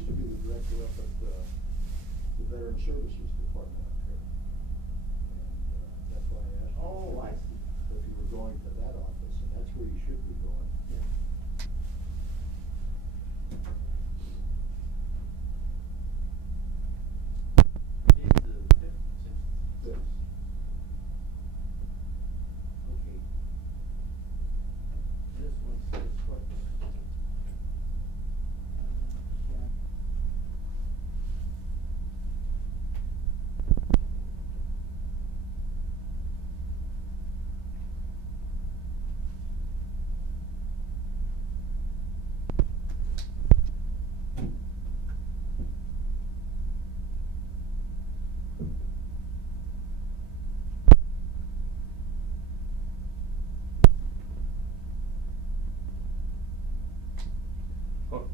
used to be the director up at the Veteran Services Department up there. And that's why I asked Oh, I see. if you were going to that office, and that's where you should be going. Yeah. It's the fifth, sixth. Yes. Okay. This one says what? Oh.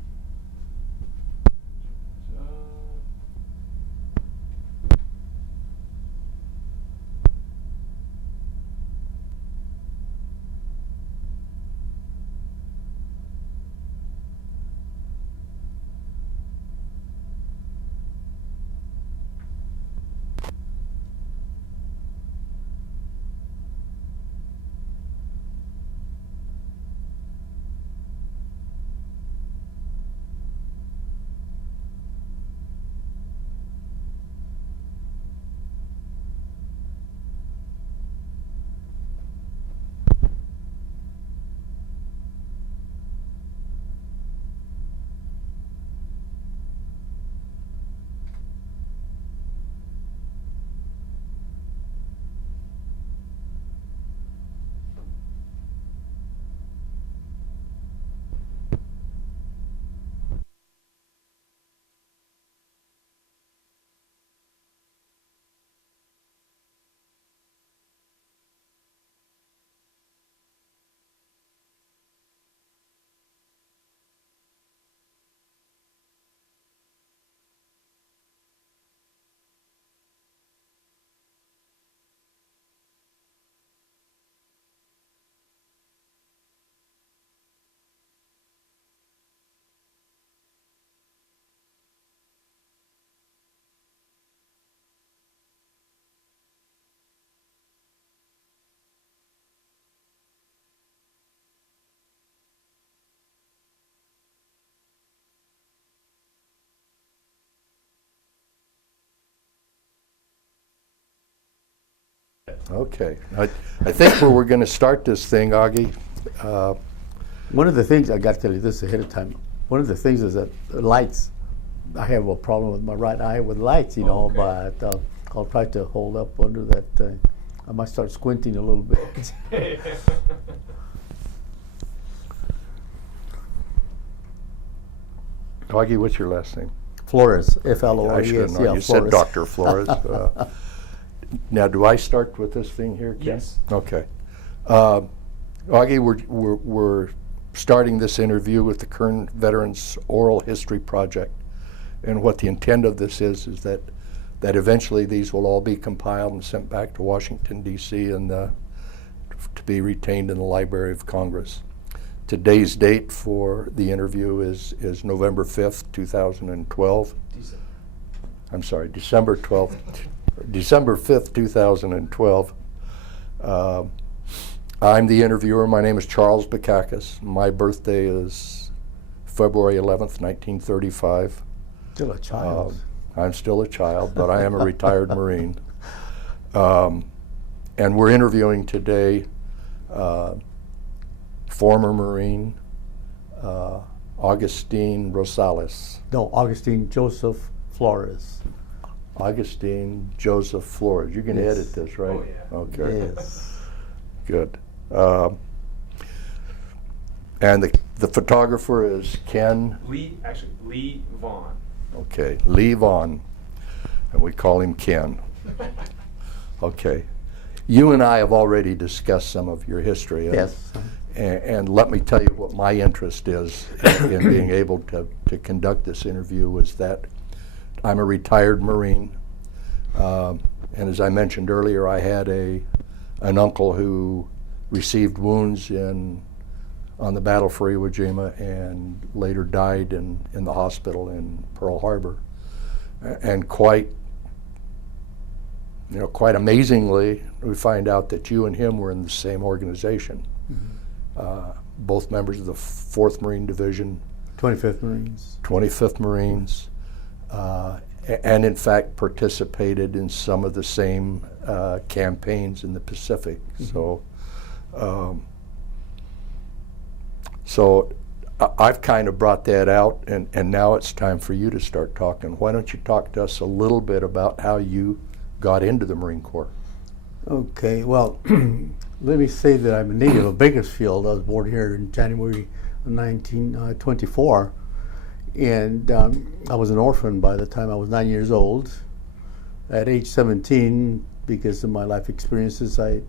Okay. I think where we're going to start this thing, Augie, One of the things, I got to tell you this ahead of time, one of the things is that the lights, I have a problem with my right eye with lights, you know, Okay. but I'll try to hold up under that. I might start squinting a little bit. Augie, what's your last name? Flores, F-L-O-R-E-S. I should have known. Yeah, You Flores. said Dr. Flores. Now, do I start with this thing here, Ken? Yes. Okay. Augie, we're starting this interview with the Current Veterans Oral History Project. And what the intent of this is that eventually these will all be compiled and sent back to Washington, D.C. and to be retained in the Library of Congress. Today's date for the interview is November 5th, 2012. I'm sorry, December 12th, December 5th, 2012. I'm the interviewer. My name is Charles Bukakis. My birthday is February 11th, 1935. Still a child. I'm still a child, but I am a retired Marine. And we're interviewing today former Marine Augustine Rosales. No, Augustine Joseph Flores. Augustine Joseph Flores. You can Yes. edit this, right? Oh, yeah. Okay. Yes. Good. And the photographer is Ken. Lee Vaughn. Okay, Lee Vaughn, and we call him Ken. Okay. You and I have already discussed some of your history. Yes. And let me tell you what my interest is in being able to conduct this interview is that I'm a retired Marine. And as I mentioned earlier, I had an uncle who received wounds in on the battle for Iwo Jima and later died in the hospital in Pearl Harbor. And quite amazingly, we find out that you and him were in the same organization. Both members of the 4th Marine Division, 25th Marines. 25th Marines, and in fact participated in some of the same campaigns in the Pacific. So I've kind of brought that out, and now it's time for you to start talking. Why don't you talk to us a little bit about how you got into the Marine Corps? Okay, well, let me say that I'm a native of Bakersfield. I was born here in January 1924, and I was an orphan by the time I was 9 years old. At age 17, because of my life experiences, I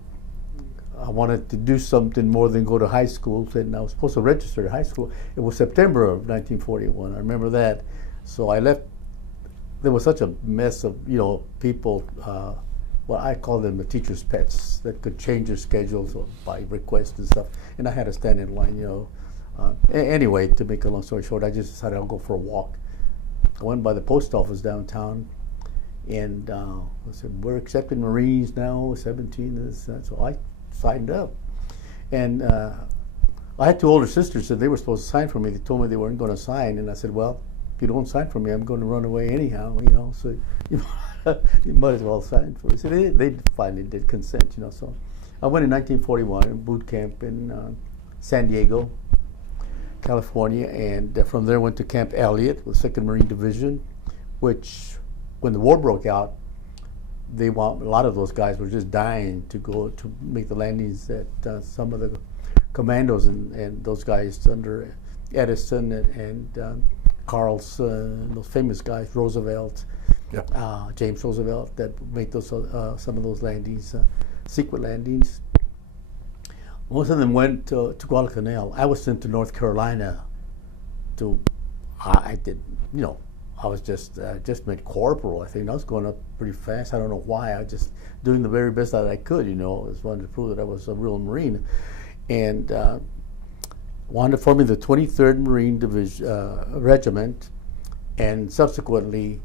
wanted to do something more than go to high school, and I was supposed to register at high school. It was September of 1941. I remember that. So I left. There was such a mess of people. Well, I call them the teacher's pets that could change their schedules by request and stuff. And I had to stand in line, Anyway, to make a long story short, I just decided I'll go for a walk. I went by the post office downtown, and I said, we're accepting Marines now, 17, this, that. So I signed up. And I had 2 older sisters, and they were supposed to sign for me. They told me they weren't going to sign, and I said, well, if you don't sign for me, I'm going to run away anyhow, so you might as well sign for it. So they finally did consent, So I went in 1941 in boot camp in San Diego, California, and from there went to Camp Elliott with 2nd Marine Division, which when the war broke out, a lot of those guys were just dying to go to make the landings at some of the commandos and those guys under Edison and Carlson, those famous guys, Roosevelt, James Roosevelt, that made those some of those landings, secret landings. Most of them went to Guadalcanal. I was sent to North Carolina. I was just made corporal. I think I was going up pretty fast. I don't know why. I was just doing the very best that I could. I just wanted to prove that I was a real Marine, and wanted to form in the 23rd Marine Division Regiment, and subsequently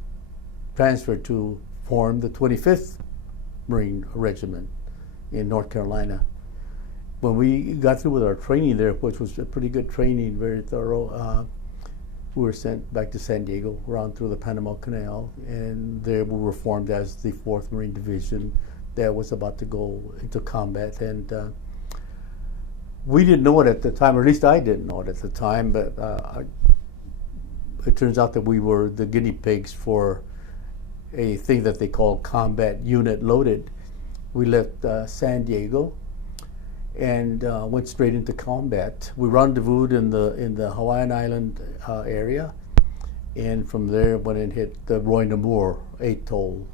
transferred to form the 25th Marine Regiment in North Carolina. When we got through with our training there, which was a pretty good training, very thorough, we were sent back to San Diego, around through the Panama Canal, and there we were formed as the 4th Marine Division that was about to go into combat. And we didn't know it at the time, or at least I didn't know it at the time, but it turns out that we were the guinea pigs for a thing that they call Combat Unit Loaded. We left San Diego and went straight into combat. We rendezvoused in the Hawaiian Island area, and from there went and hit the Roy Namur atoll.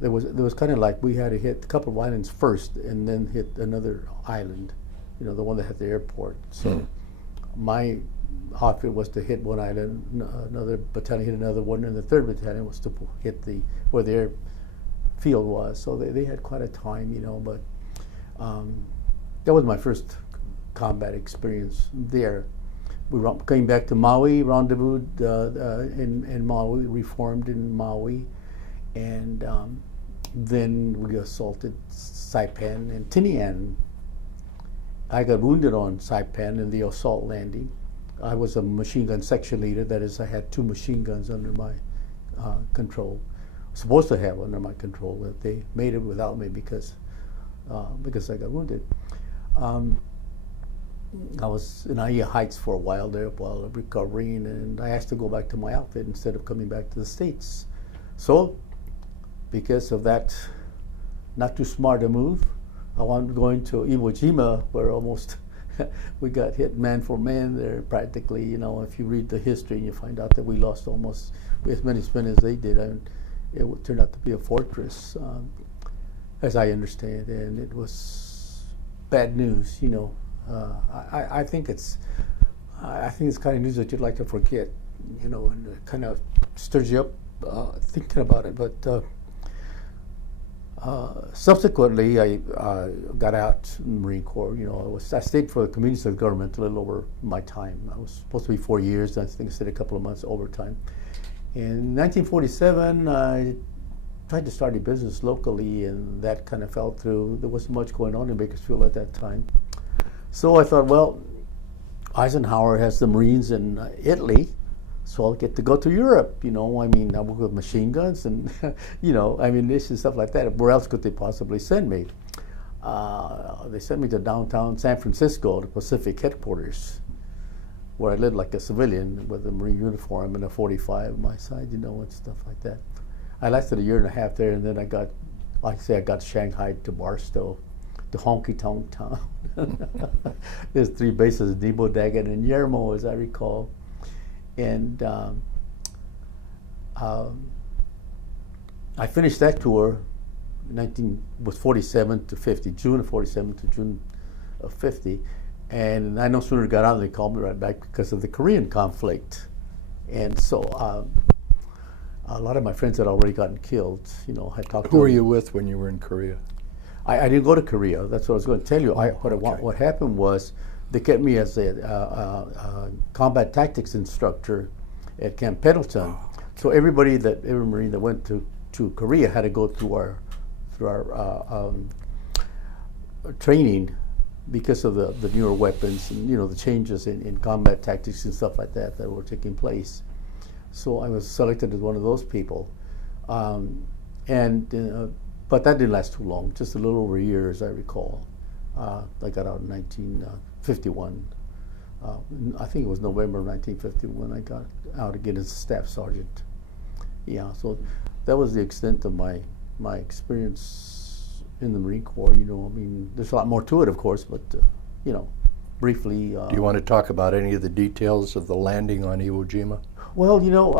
There was kind of like we had to hit a couple of islands first, and then hit another island, the one that had the airport. So my outfit was to hit one island, another battalion hit another one, and the 3rd battalion was to hit where the airfield was. So they had quite a time, but. That was my first combat experience there. We came back to Maui, rendezvoused in Maui, reformed in Maui, and then we assaulted Saipan and Tinian. I got wounded on Saipan in the assault landing. I was a machine gun section leader, that is, I had 2 machine guns under my control. Supposed to have under my control, but they made it without me because I got wounded. I was in Aia Heights for a while there while recovering, and I asked to go back to my outfit instead of coming back to the States. So, because of that not too smart a move, I wanted going to Iwo Jima, where almost we got hit man for man there practically. If you read the history, you find out that we lost almost as many men as they did, and it turned out to be a fortress. As I understand, and it was bad news. I think it's kind of news that you'd like to forget, and it kind of stirs you up thinking about it. But Subsequently, I got out in the Marine Corps. You know, I stayed for the community service government a little over my time. I was supposed to be 4 years. I think I stayed a couple of months overtime. In 1947, I tried to start a business locally, and that kind of fell through. There wasn't much going on in Bakersfield at that time. So I thought, well, Eisenhower has the Marines in Italy, so I'll get to go to Europe. You know, I mean, I work with machine guns and, you know, ammunition and stuff like that. Where else could they possibly send me? They sent me to downtown San Francisco, the Pacific headquarters, where I lived like a civilian with a Marine uniform and a 45 on my side, you know, and stuff like that. I lasted a year and a half there, and then I got, like I say, I got shanghaied to Barstow, the honky-tonk town. There's 3 bases, Nebo, Daggett, and Yermo, as I recall. And I finished that tour, was 47 to 50, June of 47 to June of 50. And I no sooner got out than they called me right back because of the Korean conflict. And so a lot of my friends had already gotten killed. You know, I talked to Who were them. you with when you were in Korea? I didn't go to Korea. That's what I was going to tell you. Okay. What happened was they kept me as a combat tactics instructor at Camp Pendleton. So every Marine that went to Korea had to go through our training because of the newer weapons and, you know, the changes in combat tactics and stuff like that were taking place. So I was selected as one of those people. But that didn't last too long, just a little over a year, as I recall. I got out in 1951. I think it was November of 1951 I got out again as a staff sergeant. Yeah, so that was the extent of my experience in the Marine Corps. You know, I mean, there's a lot more to it, of course, but, you know, briefly. Do you want to talk about any of the details of the landing on Iwo Jima? Well, you know,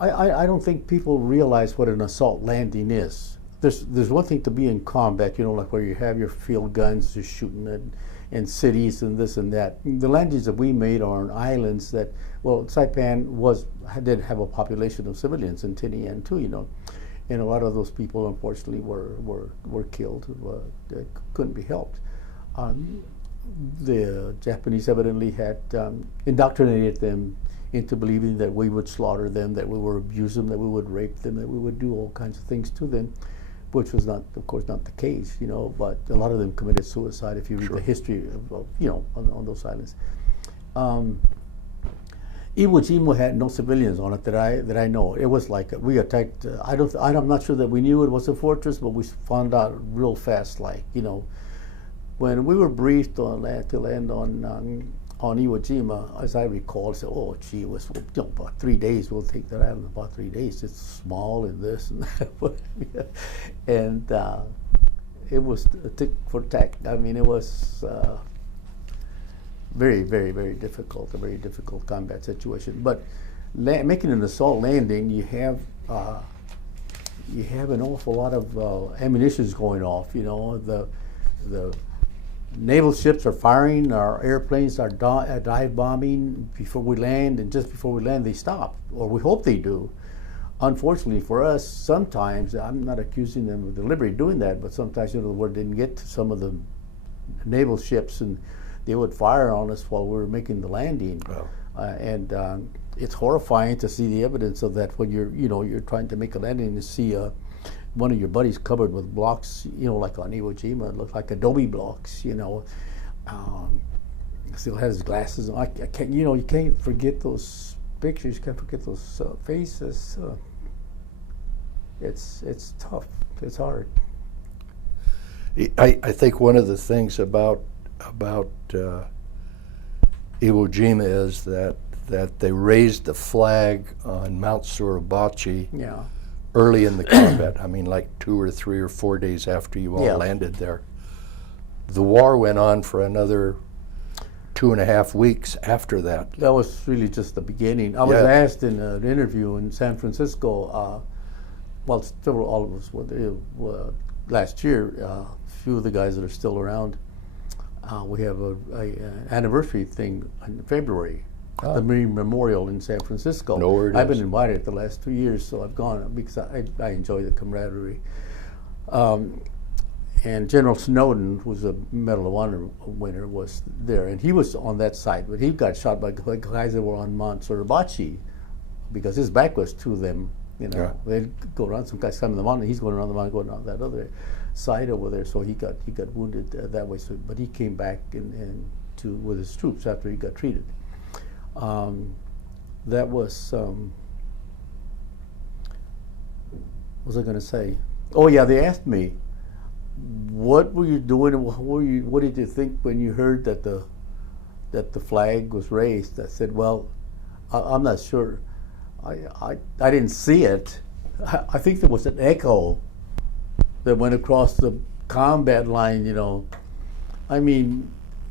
I don't think people realize what an assault landing is. There's one thing to be in combat, you know, like where you have your field guns, you're shooting in cities and this and that. The landings that we made are on islands that, well, Saipan did have a population of civilians in Tinian too, you know, and a lot of those people unfortunately were killed. Couldn't be helped. The Japanese evidently had indoctrinated them into believing that we would slaughter them, that we would abuse them, that we would rape them, that we would do all kinds of things to them, which was not, of course, not the case, you know, but a lot of them committed suicide if you read the history of you know, on those islands. Iwo Jima had no civilians on it that I know. It was like we attacked, I'm not sure that we knew it was a fortress, but we found out real fast, like, you know, when we were briefed to land on Iwo Jima, as I recall, I said, oh, gee, it was, you know, about 3 days, we'll take that island, about 3 days. It's small and this and that. And it was a tick for tack. I mean, it was very, very, very difficult, a very difficult combat situation. But making an assault landing, you have an awful lot of ammunition going off, you know, the naval ships are firing, our airplanes are dive bombing before we land, and just before we land they stop, or we hope they do. Unfortunately for us, sometimes, I'm not accusing them of deliberately doing that, but sometimes, you know, the word didn't get to some of the naval ships and they would fire on us while we were making the landing. Wow. It's horrifying to see the evidence of that when you're trying to make a landing and see one of your buddies covered with blocks, you know, like on Iwo Jima, it looked like adobe blocks, you know. Still had his glasses on. I can't, you know, you can't forget those pictures, you can't forget those faces. It's tough, it's hard. I think one of the things about Iwo Jima is that they raised the flag on Mount Suribachi. Yeah. Early in the combat, I mean, like 2 or 3 or 4 days after you all landed there. The war went on for another 2.5 weeks after that. That was really just the beginning. I was asked in an interview in San Francisco, well, several, all of us, last year, a few of the guys that are still around, we have an anniversary thing in February. The Marine Memorial in San Francisco. Know where it I've is. been invited the last 2 years, so I've gone because I enjoy the camaraderie. And General Snowden, who's a Medal of Honor winner, was there, and he was on that side, but he got shot by guys that were on Mount Suribachi because his back was to them. You know, Yeah. they'd go around. Some guys climbing the mountain. He's going around the mountain, going on that other side over there. So he got wounded that way. So, but he came back and with his troops after he got treated. That was. What was I going to say? Oh yeah, they asked me, what were you doing? What did you think when you heard that the flag was raised? I said, well, I'm not sure. I didn't see it. I think there was an echo that went across the combat line, you know. I mean,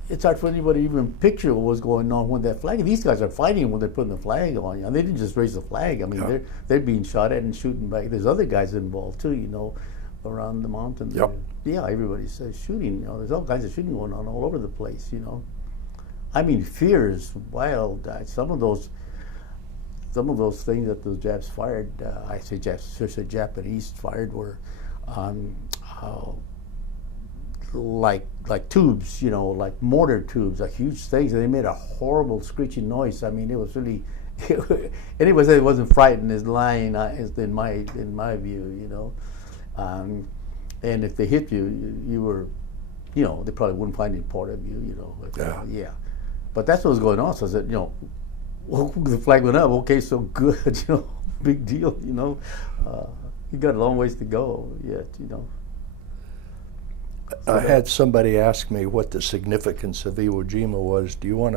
it's hard for anybody to even picture what was going on when that flag. These guys are fighting when they're putting the flag on. And they didn't just raise the flag. I mean, Yeah. they're being shot at and shooting back. There's other guys involved too, you know, around the mountain. Yep. Yeah, everybody's shooting. You know, there's all kinds of shooting going on all over the place. You know, I mean, fear is wild. Some of those things that those Japs fired, I say Japs, should say Japanese fired, were like tubes, you know, like mortar tubes, like huge things, and they made a horrible screeching noise. I mean, it was really. Anybody that wasn't frightened is lying, in my view, you know. And if they hit you, you were, you know, they probably wouldn't find any part of you, you know. But, yeah. But that's what was going on. So I said, you know, well, the flag went up. Okay, so good, you know, big deal, you know. You got a long ways to go yet, you know. I had somebody ask me what the significance of Iwo Jima was. Do you want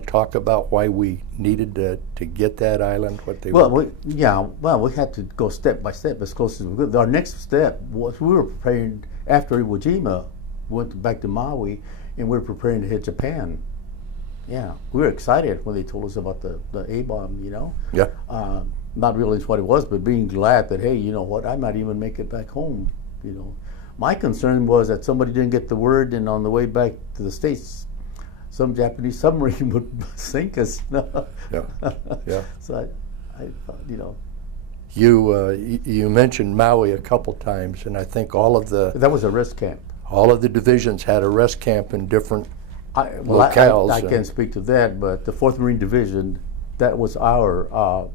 to talk about why we needed to get that island? What they we had to go step by step as close as we could. Our next step was we were preparing after Iwo Jima, went back to Maui, and we were preparing to hit Japan. Yeah, we were excited when they told us about the A-bomb, you know. Yeah. Not realizing what it was, but being glad that, hey, you know what, I might even make it back home, you know. My concern was that somebody didn't get the word, and on the way back to the States, some Japanese submarine would sink us. Yeah. Yeah. So I thought, you know. You mentioned Maui a couple times, and I think That was a rest camp. all of the divisions had a rest camp in different Well, locales. I can't speak to that, but the 4th Marine Division, that was our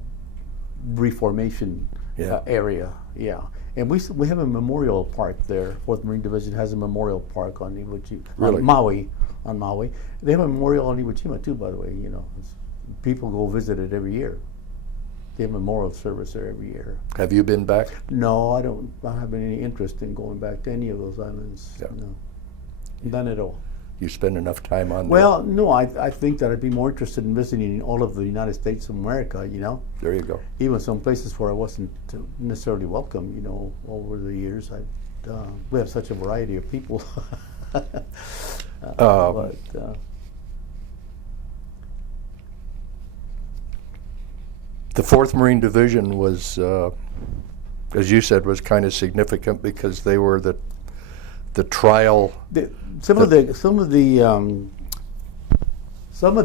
reformation area. Yeah, and we have a memorial park there. 4th Marine Division has a memorial park on Iwo Jima, Really? on Maui. They have a memorial on Iwo Jima too, by the way. You know, people go visit it every year. They have a memorial service there every year. Have you been back? No, I don't have any interest in going back to any of those islands. Yeah. No, none at all. You spend enough time on Well, no, I think that I'd be more interested in visiting all of the United States of America, you know. there you go. Even some places where I wasn't necessarily welcome, you know, over the years. We have such a variety of people. The 4th Marine Division was, as you said, was kind of significant because they were the trial. Some of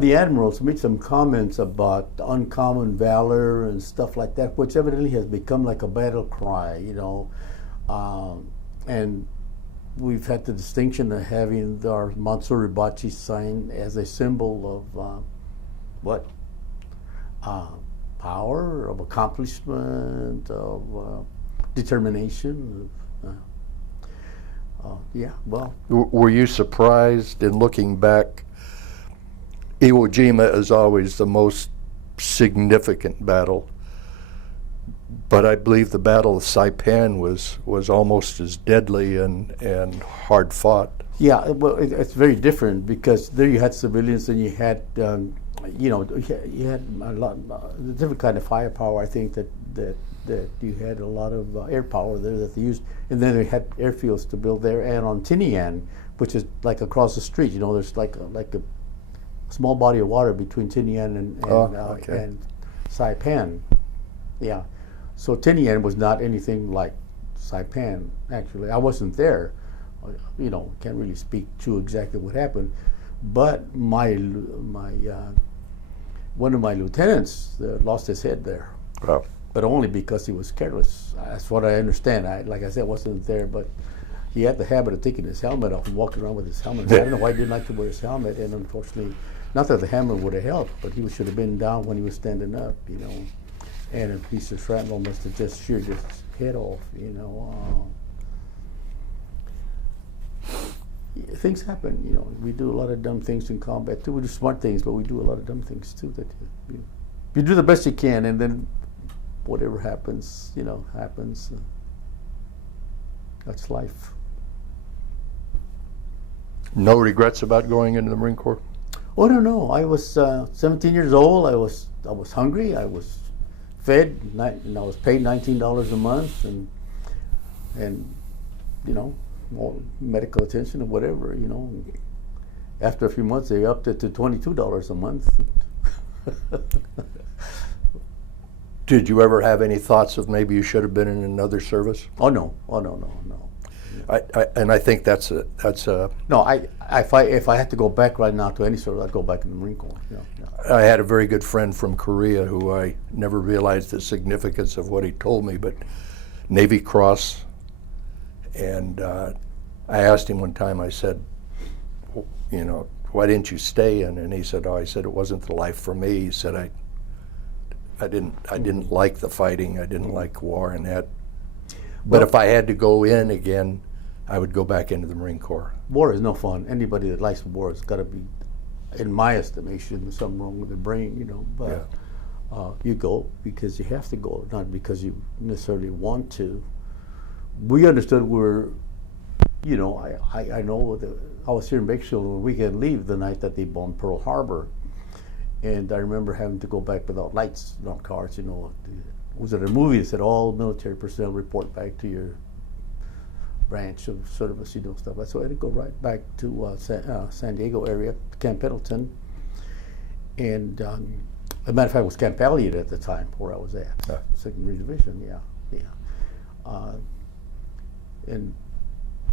the admirals made some comments about uncommon valor and stuff like that, which evidently has become like a battle cry, you know. And we've had the distinction of having our Mount Suribachi sign as a symbol of power, of accomplishment, of determination. Yeah, well. Were you surprised in looking back? Iwo Jima is always the most significant battle, but I believe the Battle of Saipan was almost as deadly and hard fought. Yeah, well, it's very different because there you had civilians and you had, you had a lot, different kind of firepower. I think that you had a lot of air power there that they used, and then they had airfields to build there. And on Tinian, which is like across the street, you know, there's like a small body of water between Tinian and Saipan. Yeah, so Tinian was not anything like Saipan. Actually, I wasn't there. You know, can't really speak to exactly what happened, but one of my lieutenants lost his head there. Wow. but only because he was careless. That's what I understand. Like I said, wasn't there, but he had the habit of taking his helmet off and walking around with his helmet. I don't know why he didn't like to wear his helmet, and unfortunately, not that the helmet would have helped, but he should have been down when he was standing up, you know. And a piece of shrapnel must have just sheared his head off, you know. Things happen, you know. We do a lot of dumb things in combat too. We do smart things, but we do a lot of dumb things too. That you do the best you can, and then whatever happens, you know, happens. That's life. No regrets about going into the Marine Corps? Oh no! I was 17 years old. I was hungry. I was fed, and I was paid $19 a month, and you know, more medical attention or whatever. You know, after a few months, they upped it to $22 a month. Did you ever have any thoughts of maybe you should have been in another service? Oh no! No. And I think that's a No, if I had to go back right now to any service, I'd go back in the Marine Corps. Yeah. I had a very good friend from Korea who I never realized the significance of what he told me, but Navy Cross. And I asked him one time, I said, you know, why didn't you stay in? And he said, oh, I said, it wasn't the life for me. He said, I didn't like the fighting. I didn't like war and that. But if I had to go in again, I would go back into the Marine Corps. War is no fun. Anybody that likes war has got to be, in my estimation, there's something wrong with their brain, you know. But you go because you have to go, not because you necessarily want to. We understood you know, I know that I was here in Bakersfield when we could leave the night that they bombed Pearl Harbor. And I remember having to go back without lights on cars, you know. It was at a movie that said all military personnel report back to your branch of service, you know, stuff. So I had to go right back to San Diego area, Camp Pendleton. And as a matter of fact, it was Camp Elliott at the time where I was at, Second Division, yeah. And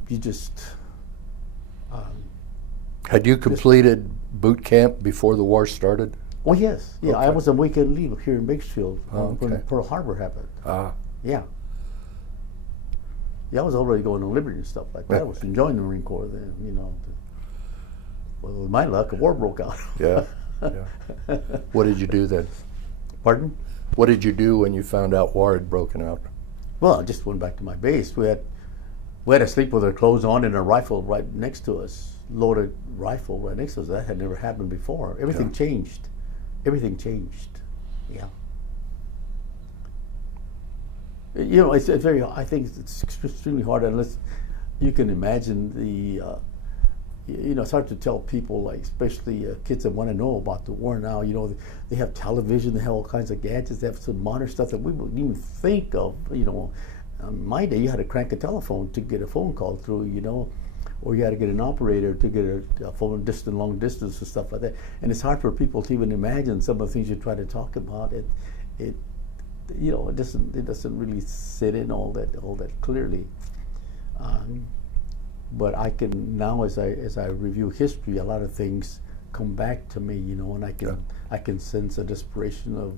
you just... Had you completed boot camp before the war started? Oh yes, yeah. Okay. I was on weekend leave here in Bakersfield when Okay. Pearl Harbor happened. Yeah. Yeah, I was already going to Liberty and stuff like that. I was enjoying the Marine Corps then, you know. Well, with my luck, a war broke out. Yeah. What did you do then? Pardon? What did you do when you found out war had broken out? Well, I just went back to my base. We had to sleep with our clothes on and a rifle right next to us, loaded rifle right next to us. That had never happened before. Everything changed. Everything changed. Yeah. You know, it's very. I think it's extremely hard unless you can imagine the. You know, it's hard to tell people, like especially kids that want to know about the war now. You know, they have television, they have all kinds of gadgets, they have some modern stuff that we wouldn't even think of. You know, my day you had to crank a telephone to get a phone call through. You know, or you had to get an operator to get a phone long distance and stuff like that. And it's hard for people to even imagine some of the things you try to talk about. It you know, it doesn't really sit in all that clearly. But I can now, as I review history, a lot of things come back to me, you know, and I can sense a desperation of.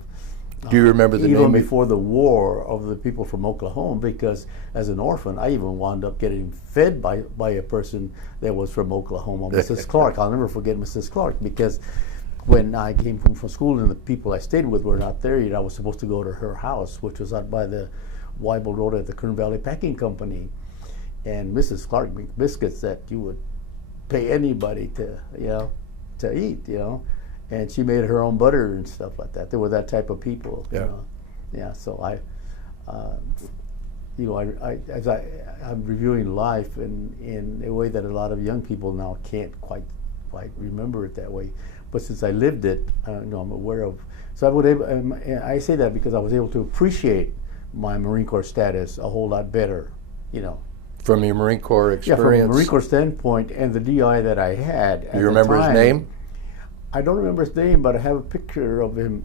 Do you remember the even name? Before the war, of the people from Oklahoma, because as an orphan, I even wound up getting fed by a person that was from Oklahoma, Mrs. Clark. I'll never forget Mrs. Clark, because when I came home from school and the people I stayed with were not there yet, I was supposed to go to her house, which was out by the Weibel Road at the Kern Valley Packing Company. And Mrs. Clark made biscuits that you would pay anybody to eat, you know. And she made her own butter and stuff like that. They were that type of people. Yeah. You know? Yeah. So I'm reviewing life in a way that a lot of young people now can't quite remember it that way. But since I lived it, I'm aware of. So I say that because I was able to appreciate my Marine Corps status a whole lot better, you know. From your Marine Corps experience? Yeah, from a Marine Corps standpoint and the DI that I had at Do you remember the time, his name? I don't remember his name, but I have a picture of him.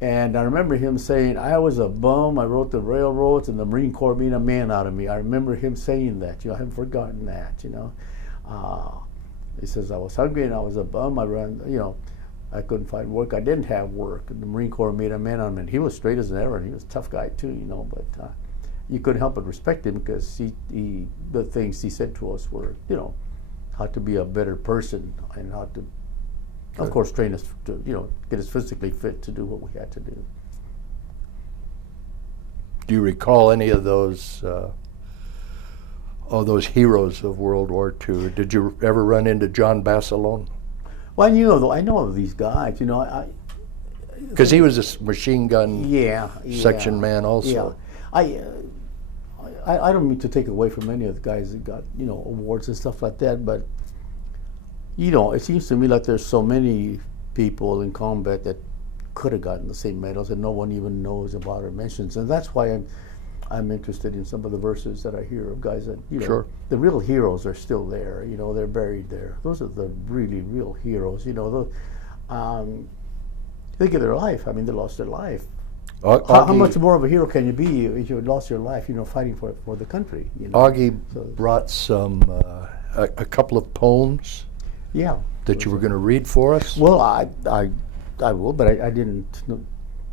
And I remember him saying, I was a bum, I wrote the railroads, and the Marine Corps made a man out of me. I remember him saying that, you know, I haven't forgotten that, you know. He says, I was hungry and I was a bum, I ran, you know, I couldn't find work. I didn't have work. And the Marine Corps made a man on me. And he was straight as an arrow, and he was a tough guy too, you know. But you couldn't help but respect him because the things he said to us were, you know, how to be a better person and how to, of course, train us to, you know, get us physically fit to do what we had to do. Do you recall any of those heroes of World War II? Did you ever run into John Basilone? Well, I know of these guys. You know, Because he was a machine gun yeah, section man also. Yeah, I don't mean to take away from any of the guys that got, you know, awards and stuff like that, but you know, it seems to me like there's so many people in combat that could have gotten the same medals and no one even knows about or mentions, and that's why I'm interested in some of the verses that I hear of guys that, you know, Sure. the real heroes are still there. You know, they're buried there. Those are the really real heroes. You know, think of their life. I mean, they lost their life. How much more of a hero can you be if you had lost your life, you know, fighting for the country? You know? Augie brought some a couple of poems Yeah. that you were going to read for us. Well, I will, but I didn't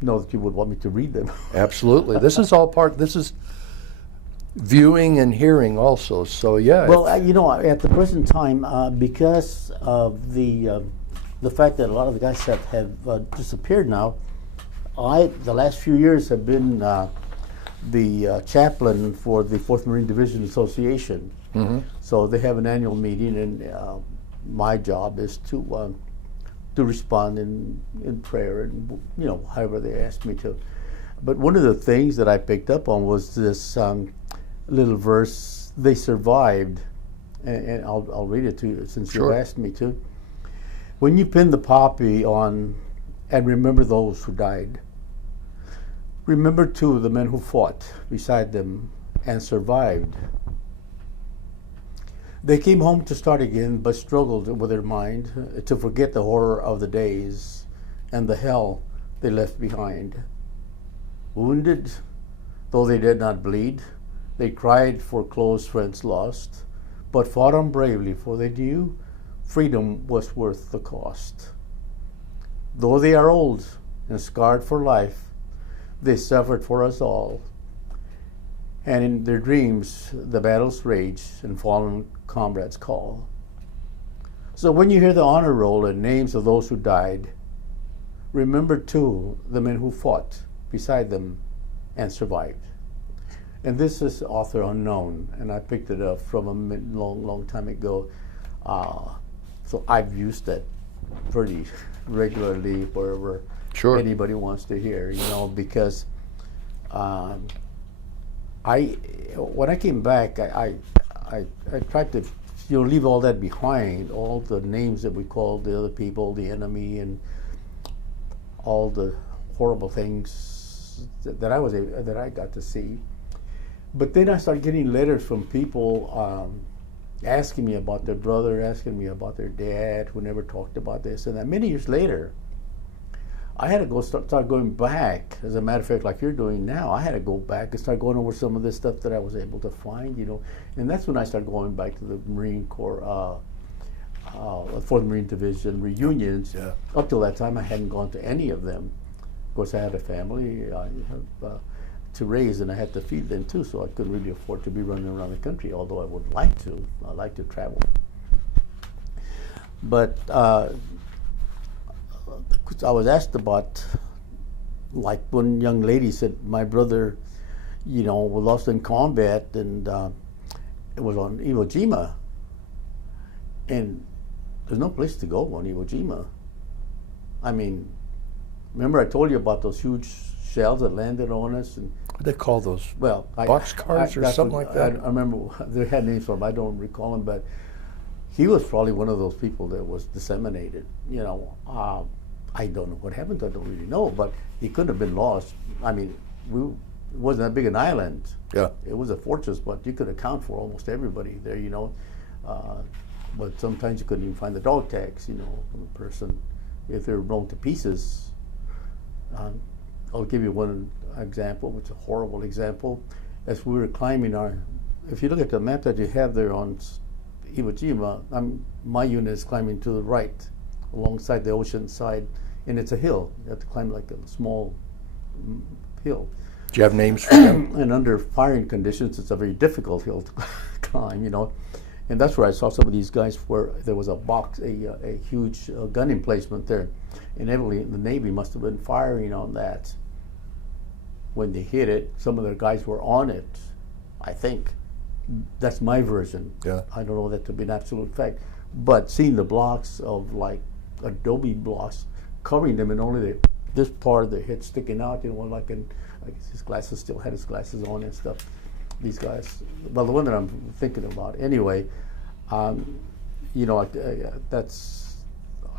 know that you would want me to read them. Absolutely. This is all part. This is viewing and hearing also. So yeah. Well, you know, at the present time, because of the fact that a lot of the guys have disappeared now, the last few years have been the chaplain for the 4th Marine Division Association. Mm-hmm. So they have an annual meeting, and my job is to respond in prayer and, you know, however they ask me to. But one of the things that I picked up on was this little verse, "They survived," and I'll read it to you since Sure. you asked me to. "When you pin the poppy on and remember those who died, remember too the men who fought beside them and survived. They came home to start again, but struggled with their mind to forget the horror of the days and the hell they left behind. Wounded, though they did not bleed, they cried for close friends lost, but fought on bravely, for they knew freedom was worth the cost. Though they are old and scarred for life, they suffered for us all. And in their dreams, the battles rage and fallen comrades call. So when you hear the honor roll and names of those who died, remember too the men who fought beside them and survived." And this is author unknown, and I picked it up from a long time ago. So I've used that pretty regularly wherever Sure. anybody wants to hear, you know, because when I came back, I tried to, you know, leave all that behind, all the names that we called the other people, the enemy, and all the horrible things that I got to see. But then I started getting letters from people asking me about their brother, asking me about their dad, who never talked about this and that. Many years later, I had to start going back. As a matter of fact, like you're doing now, I had to go back and start going over some of this stuff that I was able to find, you know. And that's when I started going back to the Marine Corps, 4th Marine Division reunions. Yeah. Up till that time, I hadn't gone to any of them. Of course, I had a family to raise, and I had to feed them too, so I couldn't really afford to be running around the country, although I would like to. I like to travel. But I was asked about, like one young lady said, my brother, you know, was lost in combat, and it was on Iwo Jima, and there's no place to go on Iwo Jima. I mean, remember I told you about those huge shells that landed on us? And What do they call those? well, Boxcars or that's something what- like that? I remember they had names for them. I don't recall them, but he was probably one of those people that was disseminated. You know, I don't know what happened. I don't really know, but he couldn't have been lost. I mean, it wasn't that big an island. Yeah. It was a fortress, but you could account for almost everybody there. You know, but sometimes you couldn't even find the dog tags. You know, from a person if they were blown to pieces. I'll give you one example, which is a horrible example. As we were climbing if you look at the map that you have there on Iwo Jima, my unit is climbing to the right alongside the ocean side, and it's a hill. You have to climb like a small hill. Do you have names for them? And under firing conditions, it's a very difficult hill to climb, you know. And that's where I saw some of these guys where there was a huge gun emplacement there. And evidently the Navy must have been firing on that. When they hit it, some of the guys were on it, I think. That's my version. Yeah. I don't know that to be an absolute fact. But seeing the blocks of like adobe blocks covering them and only this part of the head sticking out, you know, like I guess his glasses still had his glasses on and stuff. These guys, well, the one that I'm thinking about anyway, you know,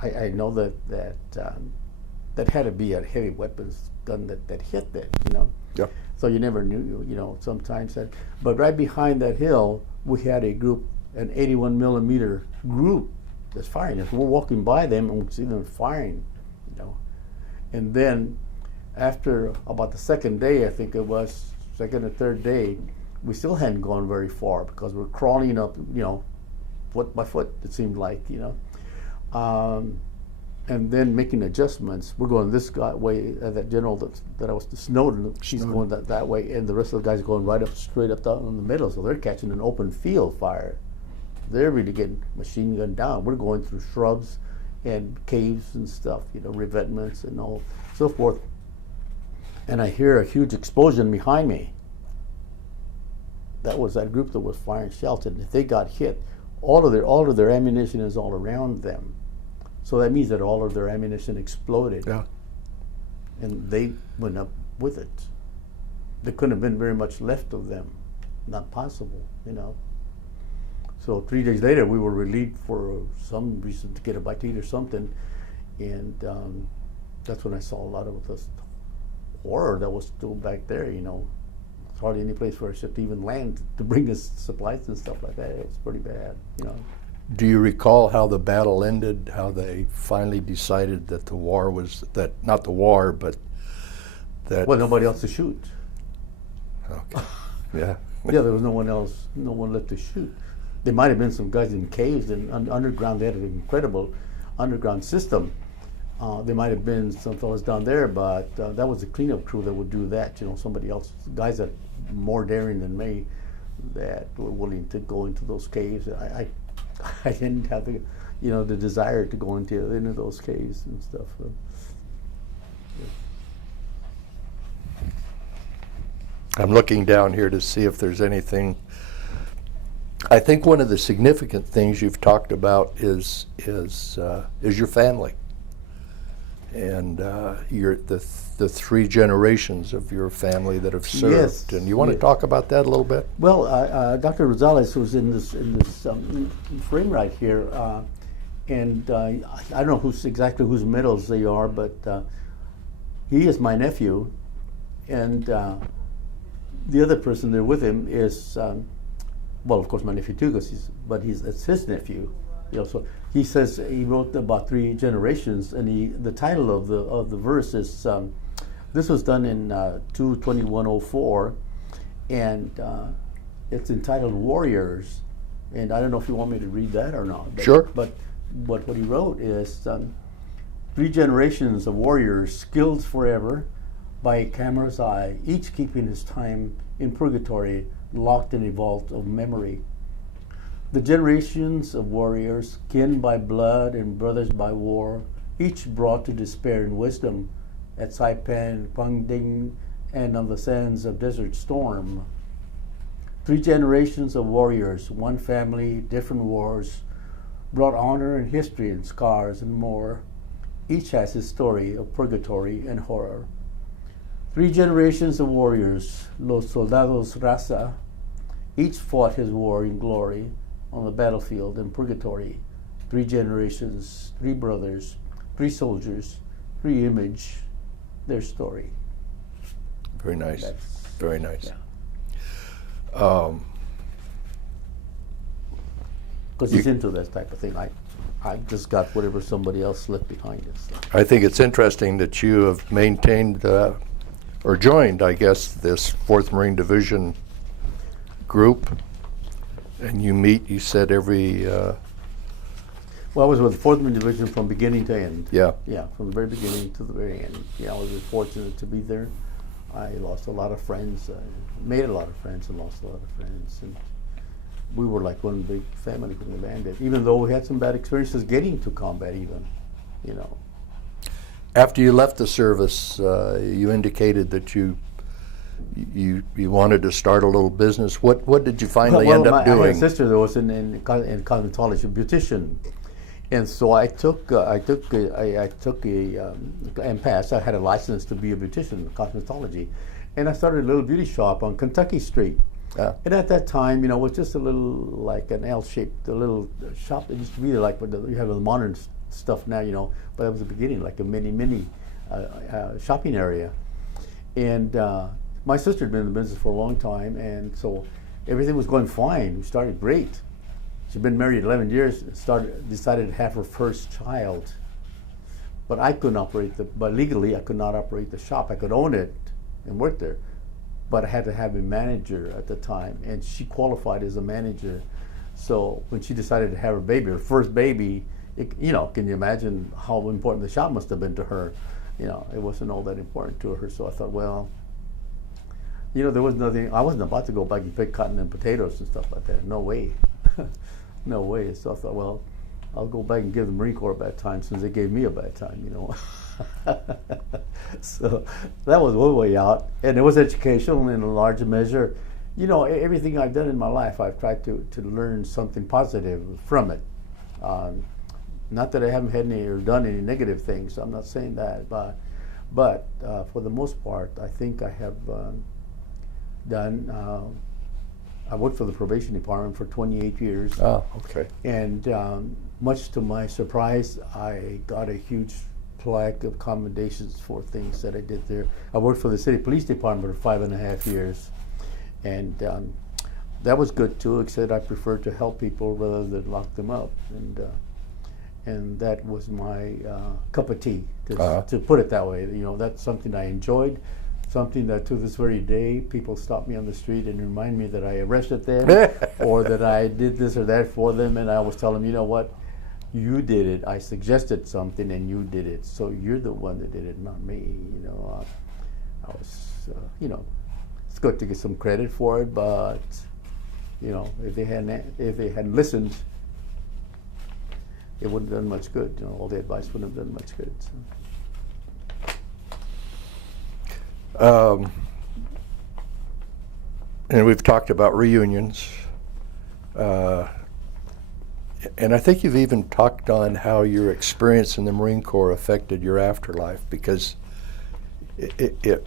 I know that had to be a heavy weapons gun that hit that, you know. Yeah. So you never knew, you know, sometimes that. But right behind that hill, we had a group, an 81 millimeter group that's firing. As we're walking by them and we see them firing, you know. And then after about the second day, I think it was, second or third day, we still hadn't gone very far because we're crawling up, you know, foot by foot, it seemed like, you know. And then making adjustments. We're going this way, that general that I was to Snowden, she's going that way, and the rest of the guys going right up, straight up down in the middle, so they're catching an open field fire. They're really getting machine gunned down. We're going through shrubs and caves and stuff, you know, revetments and all so forth. And I hear a huge explosion behind me. That was that group that was firing shells, and if they got hit, all of their ammunition is all around them. So that means that all of their ammunition exploded. Yeah. And they went up with it. There couldn't have been very much left of them. Not possible, you know. So 3 days later, we were relieved for some reason to get a bite to eat or something. And that's when I saw a lot of this horror that was still back there, you know. There's hardly any place for a ship to even land to bring us supplies and stuff like that. It was pretty bad, you know. Do you recall how the battle ended, how they finally decided that the war was, that not the war, but that... Well, nobody else to shoot. Okay. Yeah. Yeah, there was no one else, no one left to shoot. There might have been some guys in caves and underground. They had an incredible underground system. There might have been some fellows down there, but that was the cleanup crew that would do that. You know, somebody else, guys that more daring than me, that were willing to go into those caves. I didn't have the, you know, the desire to go into those caves and stuff. So, yeah. I'm looking down here to see if there's anything. I think one of the significant things you've talked about is your family, and the three generations of your family that have served. Yes, And you want to yes. talk about that a little bit? Well, Dr. Rosales, who's in this frame right here, and I don't know exactly whose medals they are, but he is my nephew, and the other person there with him is, well, of course, my nephew too, because it's his nephew. You know, so he says he wrote about three generations, and the title of the verse is. This was done in 2/21/04, and it's entitled Warriors. And I don't know if you want me to read that or not. But, Sure. But what he wrote is three generations of warriors skilled forever by a camera's eye, each keeping his time in purgatory, locked in a vault of memory. The generations of warriors, kin by blood and brothers by war, each brought to despair in wisdom, at Saipan, Pangding, and on the sands of Desert Storm. Three generations of warriors, one family, different wars, brought honor and history and scars and more. Each has his story of purgatory and horror. Three generations of warriors, Los Soldados Raza, each fought his war in glory on the battlefield in purgatory. Three generations, three brothers, three soldiers, three image, their story. Very nice. That's- Very nice. yeah. Because he's into that type of thing. I just got whatever somebody else left behind us. I think it's interesting that you have maintained or joined, I guess, this 4th Marine Division group, and you meet, you said, every Well, I was with the 4th Division from beginning to end. Yeah. Yeah, from the very beginning to the very end. Yeah, I was fortunate to be there. I lost a lot of friends, made a lot of friends, and lost a lot of friends. And we were like one big family when we landed, even though we had some bad experiences getting to combat even, you know. After you left the service, you indicated that you wanted to start a little business. What did you finally end up I had doing? a sister that was in cosmetology, a beautician, and so I took and passed. I had a license to be a beautician in cosmetology, and I started a little beauty shop on Kentucky Street. Yeah. And at that time, you know, it was just a little like an L-shaped, a little shop that used to be there, like you have the modern stuff now, you know, but that was the beginning, like a mini shopping area. And my sister had been in the business for a long time, and so everything was going fine. We started great. She'd been married 11 years, decided to have her first child. But I couldn't operate but legally I could not operate the shop. I could own it and work there, but I had to have a manager at the time, and she qualified as a manager. So when she decided to have her baby, her first baby, you know, can you imagine how important the shop must have been to her? You know, it wasn't all that important to her. So I thought, well, you know, there was nothing. I wasn't about to go back and pick cotton and potatoes and stuff like that. No way, no way. So I thought, well, I'll go back and give the Marine Corps a bad time since they gave me a bad time. You know. So that was one way out, and it was educational in a large measure. You know, everything I've done in my life, I've tried to learn something positive from it. Not that I haven't had any or done any negative things. I'm not saying that, but for the most part, I think I have done. I worked for the probation department for 28 years. Oh, okay. And much to my surprise, I got a huge plaque of commendations for things that I did there. I worked for the city police department for 5.5 years, and that was good too. Except I prefer to help people rather than lock them up, and that was my cup of tea, to put it that way. You know, that's something I enjoyed. Something that to this very day, people stop me on the street and remind me that I arrested them or that I did this or that for them, and I always tell them, you know what, you did it. I suggested something and you did it, so you're the one that did it, not me. You know, I was, you know, it's good to get some credit for it, but you know, if they hadn't listened, it wouldn't have done much good. You know, all the advice wouldn't have done much good. So. And we've talked about reunions, and I think you've even talked on how your experience in the Marine Corps affected your afterlife, because it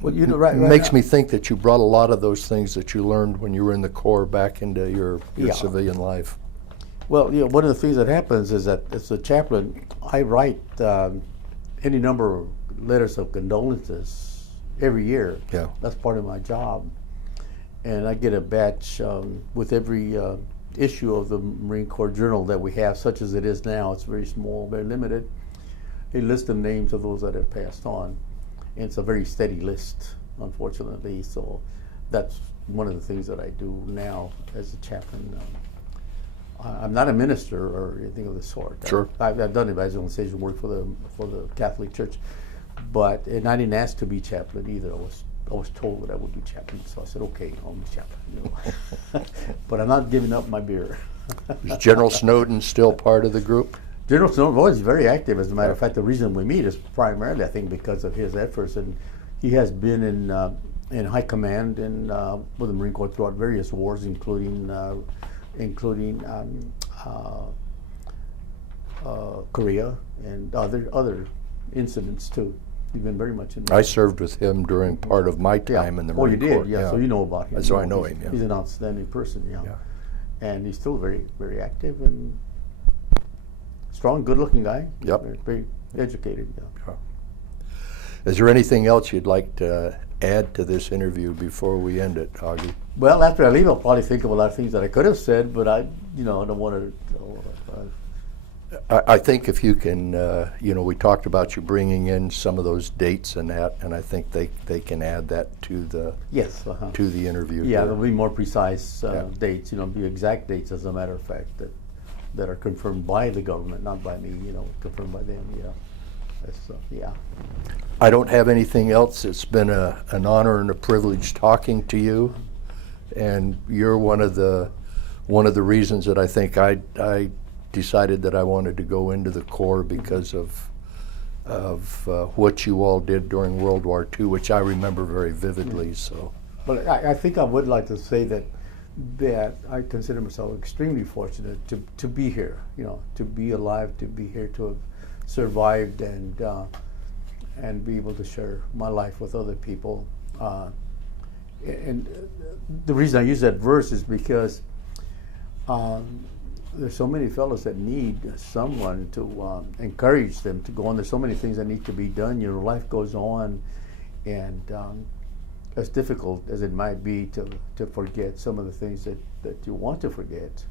Well, you know, right makes now, me think that you brought a lot of those things that you learned when you were in the Corps back into your Yeah. civilian life. Well, you know, one of the things that happens is that as a chaplain, I write any number of letters of condolences every year. Yeah. That's part of my job. And I get a batch with every issue of the Marine Corps Journal that we have, such as it is now. It's very small, very limited. A list of names of those that have passed on. And it's a very steady list, unfortunately. So that's one of the things that I do now as a chaplain. I'm not a minister or anything of the sort. Sure. I've done evangelization work for the Catholic Church, and I didn't ask to be chaplain either. I was told that I would be chaplain, so I said, okay, I'll be chaplain. You know. But I'm not giving up my beer. Is General Snowden still part of the group? General Snowden is very active. As a matter of fact, the reason we meet is primarily, I think, because of his efforts, and he has been in high command with the Marine Corps throughout various wars, including Korea and other incidents too. You've been very much involved. I served with him during part of my time in the Marine Corps. Oh, you did, yeah. So you know about him. So I know him. Yeah. He's an outstanding person, yeah. And he's still very, very active and strong, good-looking guy. Yep. Very, very educated. Yeah. Is there anything else you'd like to add to this interview before we end it, Augie? Well, after I leave, I'll probably think of a lot of things that I could have said, but I don't want to. I think if you can, we talked about you bringing in some of those dates and that, and I think they can add that to the to the interview. Yeah, here. there'll be more precise dates. Be exact dates, as a matter of fact. that are confirmed by the government, not by me, confirmed by them, yeah. I don't have anything else. It's been an honor and a privilege talking to you, and you're one of the reasons that I think I decided that I wanted to go into the Corps because of what you all did during World War II, which I remember very vividly. So, But I think I would like to say that I consider myself extremely fortunate to be here, to be alive, to be here, to have survived and be able to share my life with other people. And the reason I use that verse is because there's so many fellows that need someone to encourage them to go on. There's so many things that need to be done. Your life goes on, and as difficult as it might be to forget some of the things that you want to forget,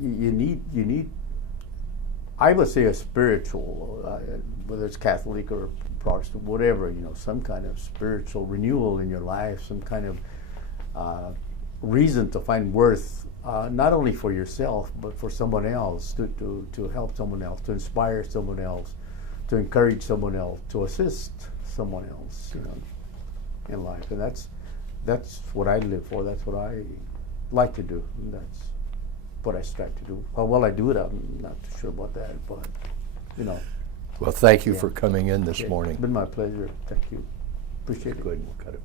you need I would say a spiritual, whether it's Catholic or Protestant, whatever, some kind of spiritual renewal in your life, some kind of reason to find worth, not only for yourself, but for someone else, to help someone else, to inspire someone else, to encourage someone else, to assist someone else, in life. And that's what I live for. That's what I like to do. And that's what I strive to do. How well I do it, I'm not sure about that, but, well, thank you Yeah. for coming in this it's morning. been my pleasure. Thank you. Appreciate it. Go ahead and we'll cut it.